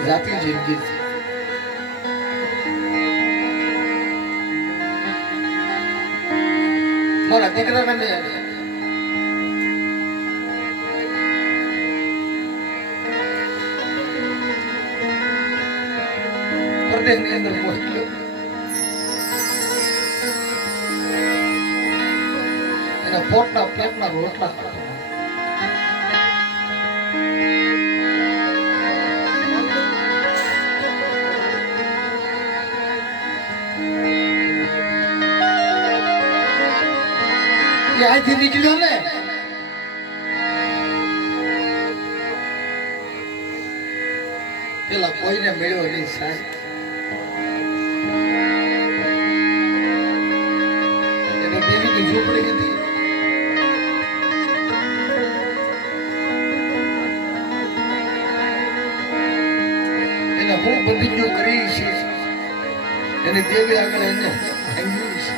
મારી જાતિ જિંદગી છે. મારા દીકરાને મેં પ્રદેશની અંદર મોકલ્યો. એના પોટના પેટના રોટલા અહીંથી નીકળ્યો ને પેલા કોઈને મળ્યો નહીં સાહેબ. એને દેવીની ઝૂંપડી હતી. એને હું બંધીઓ કરી છે એની દેવી આગળ એને ભાંગ્યું છે.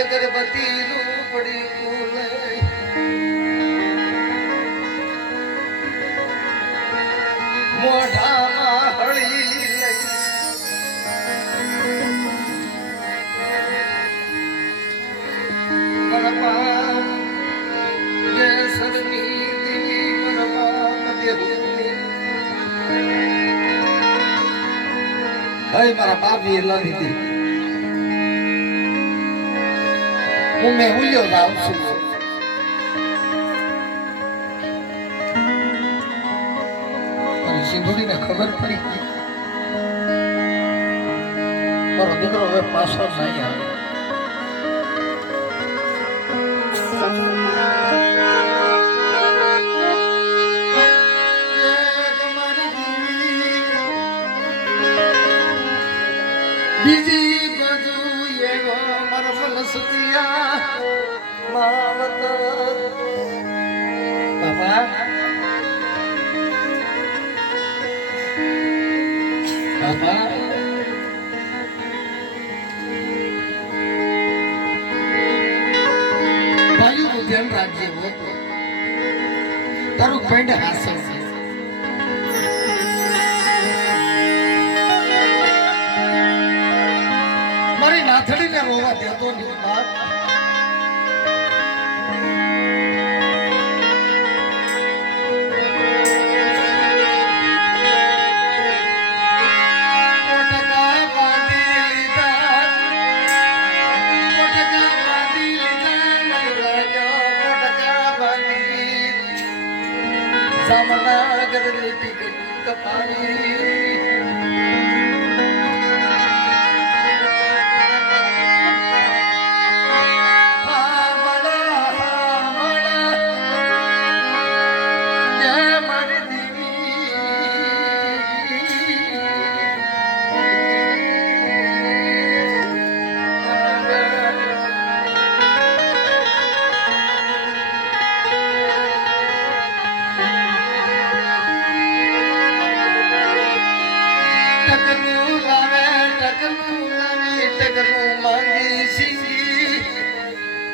અગરબત્તી રૂપડી ફૂલે મોઢામાં હળી લઈ મરપા સરની દેવી મરપા દેહુની મારા બાપી લડી હતી. હું મેં હુલ્યો જાઉં છું. અને સિંધુડીને ખબર પડી ગઈ મારો દીકરો હવે પાછો નહીં આવે. બીજી બાજુ એવો મારો મનસુતિયા માવત બાપા બાપા ભાઈઓનું ધ્યાન રાખજે. તારું પેન્ટ હાસલ છે. મારી નાથડીને રોવા દેતો નહીં બાપ. સામના ગરલી ટીકટ કપાઈ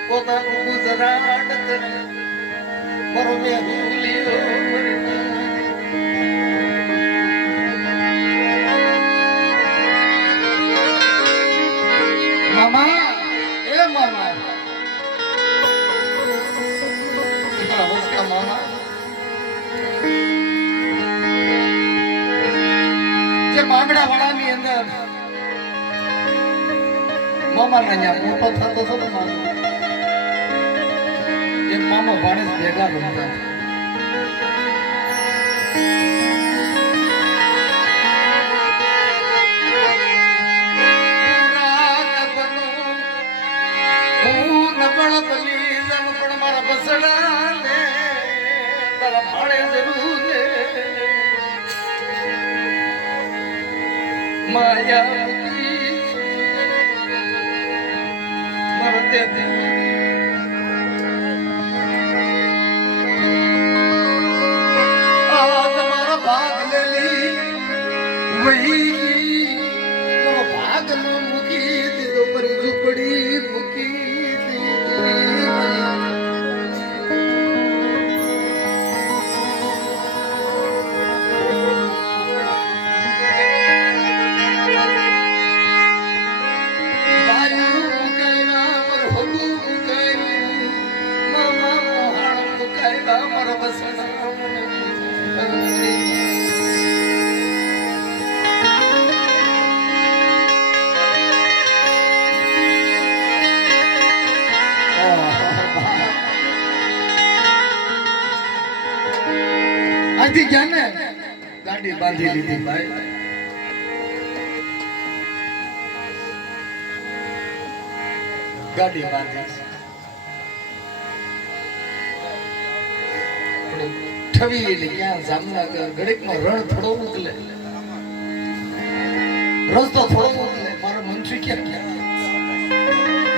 પોતાનું ગુજરાત પરમે ભૂલ્યો. મામા એ મામા મામા જે માંગડા વાળાની અંદર મામાને ત્યાં મોટો થતો હતો ને મામા એક મામો ભાણેજ ભેગા રમતા. હું નબળ બની જમ પણ મારા બસડા ને તારા ભાણેજ જરૂર માયા મરતે ભાગ લેલી વહી અહીંથી ગયા ને ગાડી બાંધી લીધી ભાઈ. ગાડી બાંધી ઠવી એટલે ક્યાં જામનગર ઘડીકમાં રણ થોડો મોકલે, રસ્તો થોડો મોકલે. મારા મનસુખ ક્યાં ગયા,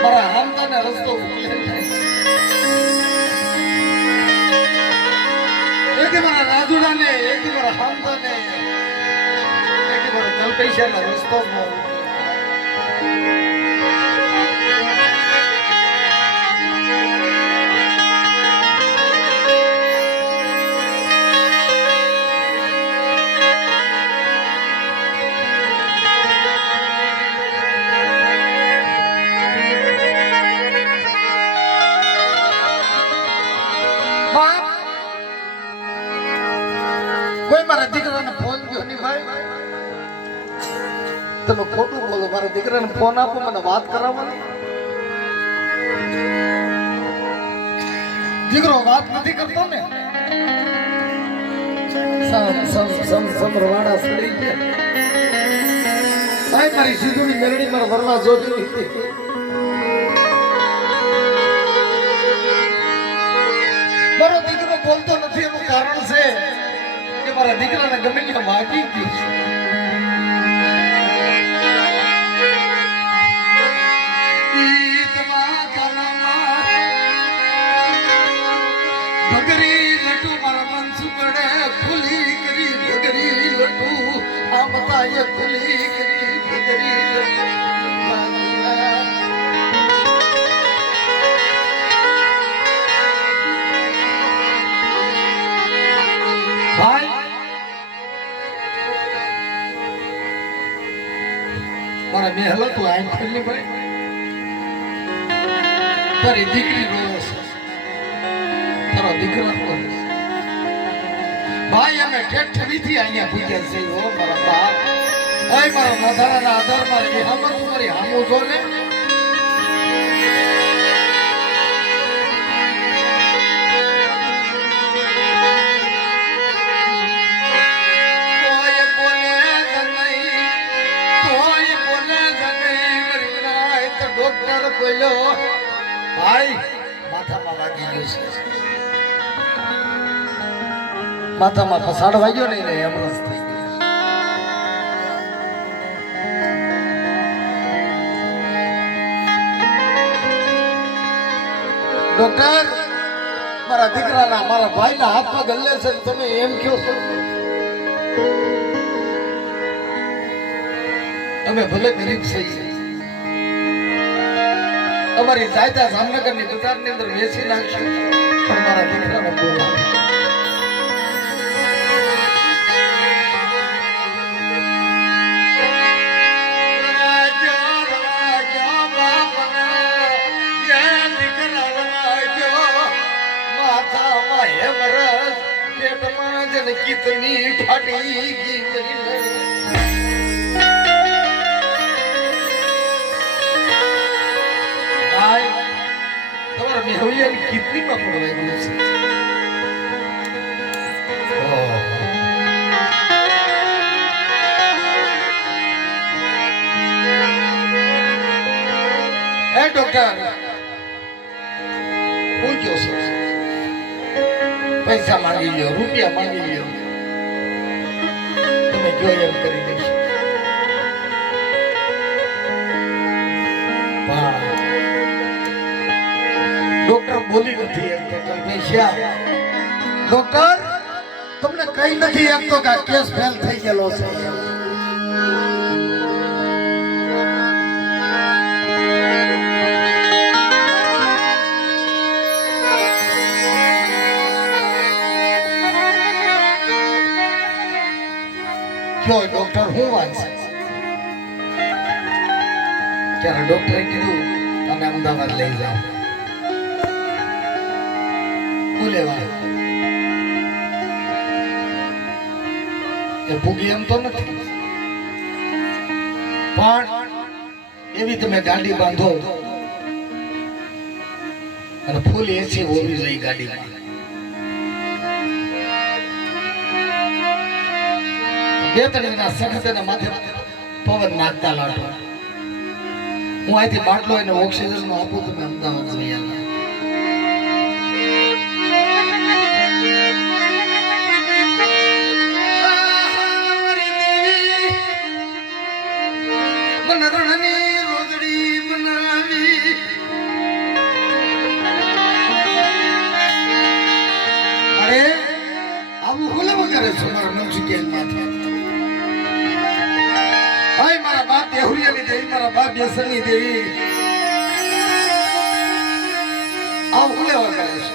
મારા હામદાને રસ્તો મોકલે. એક મારા રાજુડાને, એક મારા હામદાને, એક મારા કલ્પેશિયાનો રસ્તો મોકલે. કોઈ મારા દીકરાને ફોન ગયો નહીં ભાઈ, તમે ખોટું બોલો. મારા દીકરાને ફોન આપો, મને વાત કરાવવાની. દીકરો વાત નથી કરતો ને, સમરવાડા સડી ગયા ભાઈ. મારી સીધુની મેળડી મારા વરલા જોતી મારો દીકરો બોલતો નથી. એનું કારણ છે કે મારા દીકરાને ગમે ત્યાં વાગી ગયું છે. ભગરી લટુ મારા મનસુ પડે ખુલી કરી, ભગરી લટુ આ મતાએ ખુલી કરી, ભગરી લટુ. ભાઈ મારા બે હલો તું આઈ ખોલી ભાઈ. તારી દીકરી રોવે છે, તારો દીકરો રોવે છે ભાઈ. અમે ઠેઠવીથી અહીંયા પૂજ્યા છે. ઓ મારા બાપ, ભાઈ મારા મધારાના આધાર મારી હામર મારી હામો જો ને. ડોક્ટર બોલ્યો ભાઈ માથામાં વાગી ગયું છે. માથામાં ફસાડ વાગ્યો નહીં ને એમ્બ્યુલન્સ થઈ ગઈ. ડોક્ટર મારા દીકરાના મારા ભાઈના હાથમાં ગલ્લે છે, તમે એમ કહો છો. અમે ભલે ગરીબ છીએ, અમારી જાયદા જામનગરની બજારની અંદર વેચી નાખશું, પણ મારા દીકરાને બોલા. માથામાં હેમરસ, પેટમાં જન કિતની ફાટી ગઈ. તમારા મેહુલિયાની કિડનીમાં પડવા ગયું છે. હે ડોક્ટર પૂછ્યો છે, પૈસા માંગી લ્યો, રૂપિયા માંગી લ્યો, તમે જો એમ કરી દેશો. ડોક્ટર બોલી નથી એકતો. કલ્પેશિયા ડોક્ટર તમને કઈ નથી એકતો કે કેસ ફેલ થઈ ગયેલો છે. જો ડોક્ટર હું વાત છે ત્યારે ડોક્ટરે કીધું તમે અમદાવાદ લઈ જાઓ. એ ભૂગી એમ તો નથી, પણ એવી તમે ગાડી બાંધો અને ફૂલ એસી હોવી જોઈએ ગાડીમાં. બે ત્રણના સખત એના માથે પવન નાખતા લાડો હું અહીંથી બાટલો એને ઓક્સિજન માં આપું તમે અમદાવાદ જઈ આવ્યા મારા બાપ દેહુરિયાની દેવી મારા બાપ બેસણની દેવી આવું લેવા કરે છે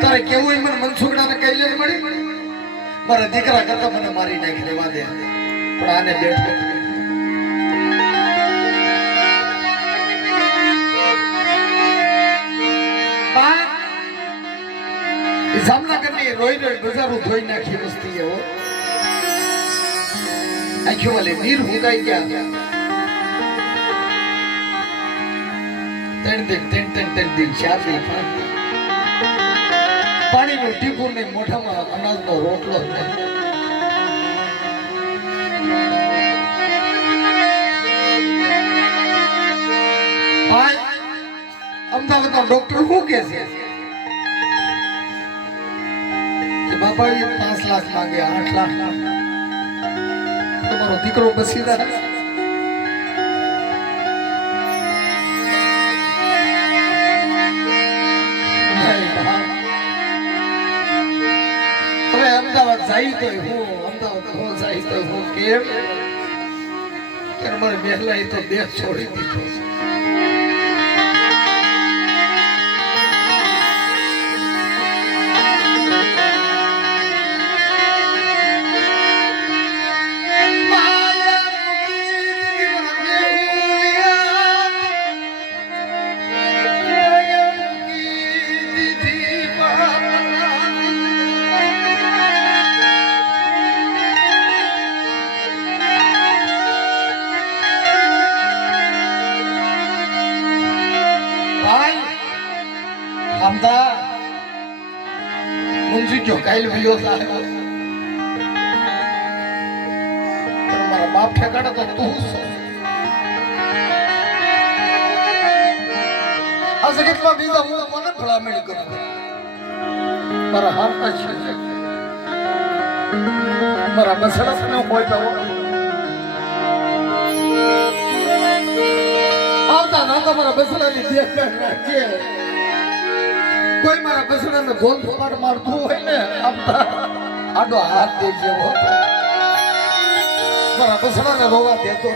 તારે કેવું મને મનસુખડાને કઈ લઈને મળી મારા દીકરા કરતા મને મારી નાખી દેવા દે પણ આને બેઠો જામનગરની રોઈ રોઈ બજારો ધોઈ નાખી વસ્તી એવો આખી વાલે નીર હુકાઈ ગયા ત્રણ દિન ચાર દિન પાણીનું ટીપું ને મોઢામાં અનાજનો રોટલો અમદાવાદના ડોક્ટર શું કે છે બાપા એ 5 લાખ માંગે 8 લાખ તમારો દીકરો બસી જાય હવે અમદાવાદ જાય તો હું કેમ કે મારે પહેલા તો દેશ છોડી દીધો છે मुंजी जो कायल वियो साहेब मारा बाप ठेकाड़ा तो तू सो आज कितना बीजा मुझे मने भला मेल कर मारा हाथ अच्छा है मारा बसड़ा से न कोई पाओ आता ना तो मारा बसड़ा नहीं दिया करना के કોઈ મારા બસડાને ગોલ ફોપાટ મારતું હોય ને આડો હાથ દે જેવો મારા બસડાને રોવા દેતો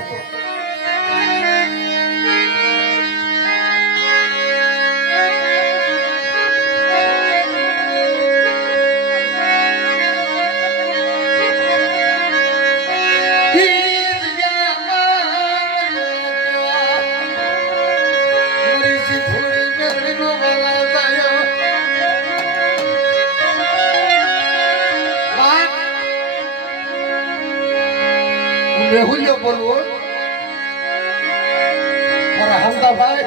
મેહુલિયો બોલવો મારા હમદા ભાઈ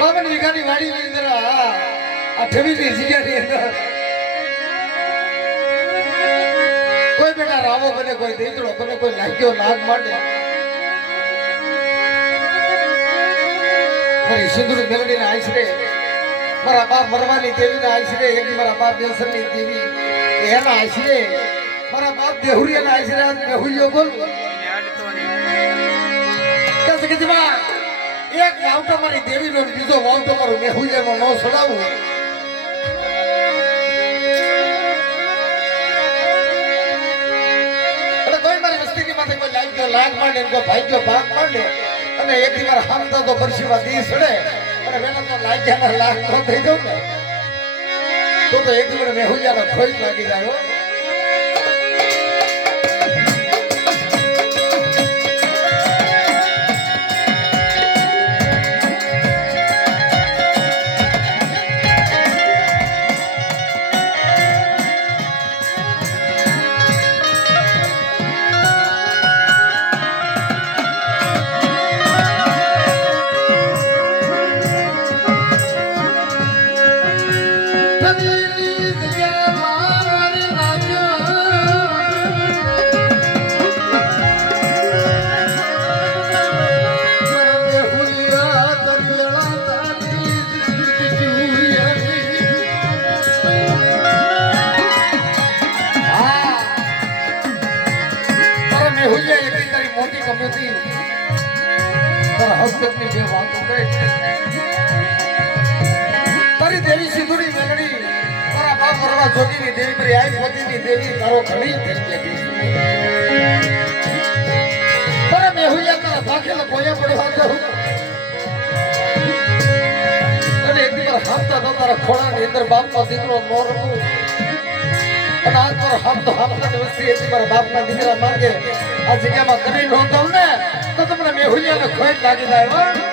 બાબન વીઘાની વાડી ની અંદર આ ઠવીની જગ્યાની અંદર કોઈ બેટા રાવો બને કોઈ દેતડો બને કોઈ લાગ્યો નાગ માટે મારી સિંદુર મેલડીને આશરે મારા બાપ મરવાની દેવીને આશરે એક મારા બાપ બેસરની દેવી એના આશરે મારા બાપ દેહુરિયાના આશીર્વાદ મેહુલિયો બોલ કસ કે જવા એક વાવટો મારી દેવીનો બીજો વાવટો મારો મેહુલિયાનો નો છોડાવું એટલે કોઈ મારી વસ્તીની માથે કોઈ લાગ્યો લાગ માંડે કોઈ ભાગ્યો ભાગ માંડે અને એક દી મારા હામતા તો પરસીમાં દી સડે અને વેલા તો લાગ્યાના લાગ ન થઈ જાવ ને તો એક દી મને મેહુલિયાનો ખોઈ લાગી જાય નથી તારા હસ્તકની બે વાતો કહે તારી દેવી સિંધુની મેલડી તારા બાપ વરવા જોગીની દેવી તારી આઈ પોતીની દેવી તારો ઘણી થઈ ગઈ તારા મેહુયા તારા ભાખેલા બોયા પડવા કહું અને એક દિવસ હાથતા તો તારા ખોળાની અંદર બાપનો દીકરો નો રમું અને આજ પર હાથતા વસ્તી હતી મારા બાપના દીકરા માંગે આ જગ્યામાં કરી નો દઉં ને તો તમને મેહુયાને ખોટ લાગી જાય હો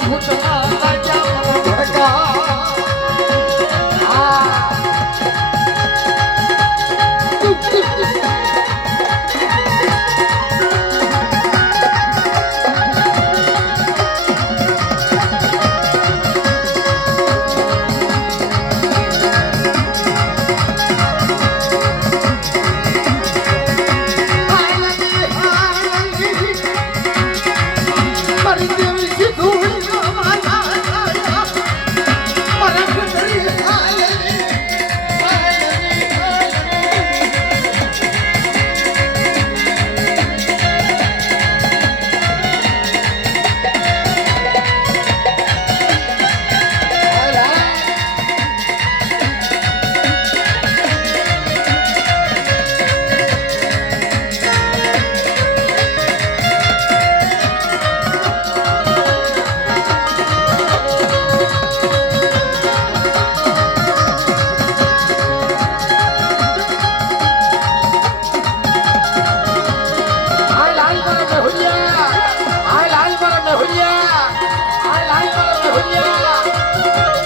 ભૂતના રાજા ભડકા મેહુલિયા આ લાઈ મારો મેહુલિયા